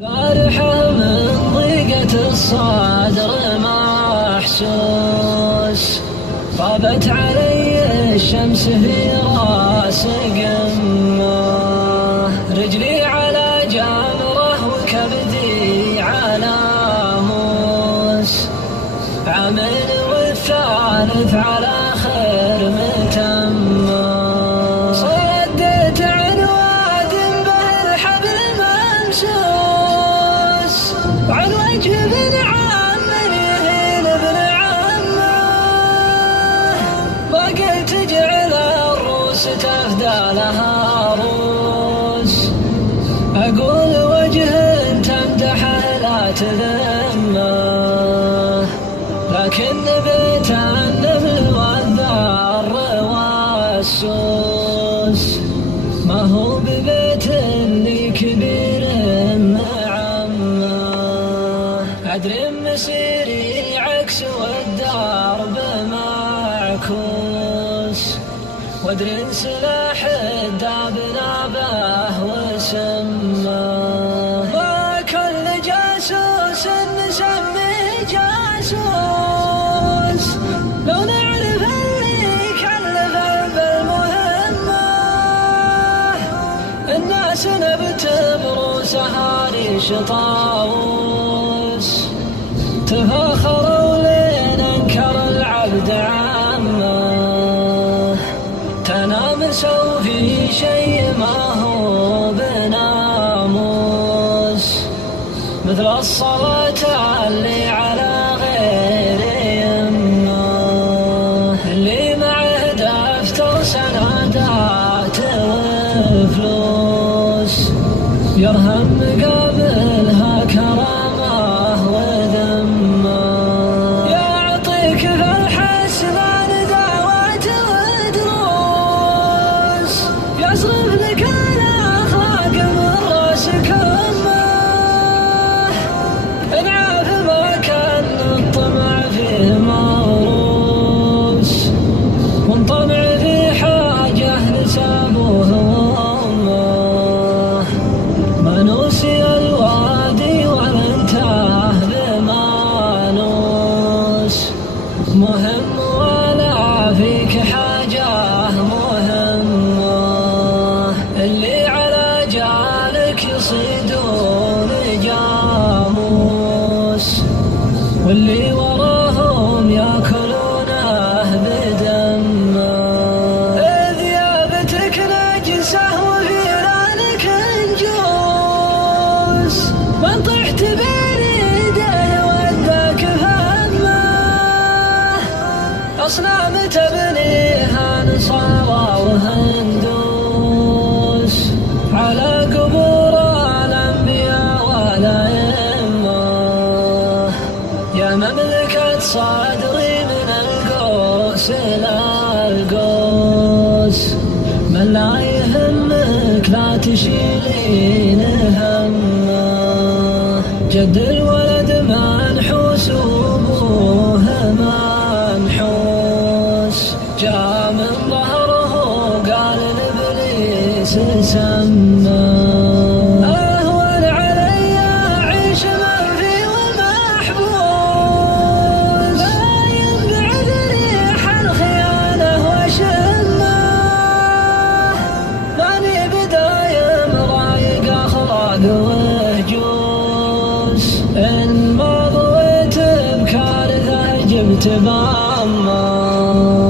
بارحة من ضيقة الصدر محسوس، طابت علي الشمس في راس قمة، رجلي على جمرة وكبدي على موس، عامل والثالث على خير متمة، صديت عن واد به الحبل ممسوس، وعن وجه ابن عم يهين ابن عمه، ما قلت اجعل الروس تفدى لها روس، اقول وجه تمدحه لا تذمه، لكن بيت النبل والذر والسوس، ما هو ببيت اللي كبير معمه، أدري مسيري عكس والدرب معكوس، وادري سلاح الداب نابه وسمه، ما كل جاسوس نسمي جاسوس، لو نعرف اللي كلف بالمهمة، الناس نبتبروا سهاري شطاوس، تفاخروا لين انكر العبد عمه، تنامسوا في شيء ما هو بناموس، مثل الصلاة اللي على غير يمه، اللي معه دفتر سنادات وفلوس، يرهم مقابلها كرامه وذمه، يعطيك في الحسبان دعوات ودروس، يصرف لك الاخلاق من راسك امه، انعاف ما كان الطمع فيه موروث، وانطمع في حاجه لسابوه وامه، ما نوسي الوادي ولا انتهى بمانوس، مهم ولا فيك حاجه مهمه، اللي على جالك يصيدون جاموس، واللي وراهم ياكلونه بدمه، ثيابتك نجسه وفيرانك نجوس، من طحت بريده وداك فهمه، اصنام تبنيها نصارى وهندوس، على قبور الانبياء والائمه، يا مملكة صدري من القوس إلى القوس، من لا يهمك لا تشيلين همه، جد الولد منحوس وابوه منحوس، جاء من ظهره قال لابليس سمه، اهون علي اعيش منفي ومحبوس، باين بعد ريح الخيانه وشمه، ماني بدايم رايق اخلاق وهجوس، ان ما ضويت بكارثه جبت بامه.